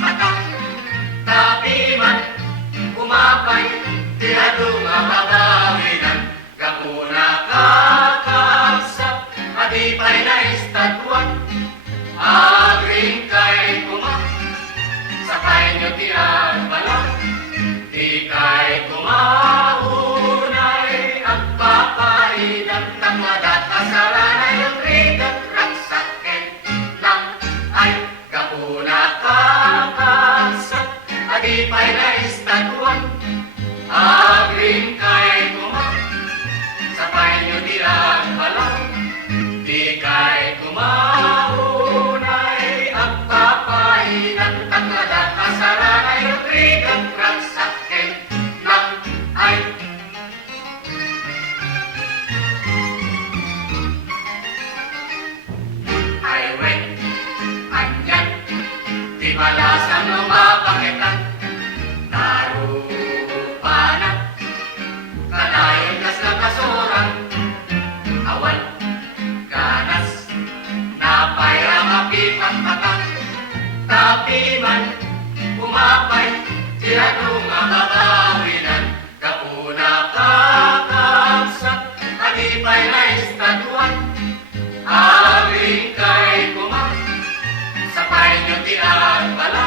patang. Tapi man kumapay, di adong mababawinan. Kapuna kakagsak, adipay na istatwan. Agring kay kumap, sakay nyo ti agbalang. Di kay kumahunay, ang papainan ng madat asaranay ang rigat raksakin lang ay kapuna kakagsak, adipay na istatwan. Agring kay kumap, sakay nyo ti agbalang. Di kay kumahunay, ang papainan ng madat asaranay ang rigat raksakin lang ay highway, anyan, di malasang lumabakitan, narupanan, kalayon kas na kasuran, awan, ganas, napay ang apipat patang, tapi man, kumapay, tiyadong mababawinan, kapuna kakagsak, adipay na istatwan. Agring kay kumap, sapay nyo ti agbalang.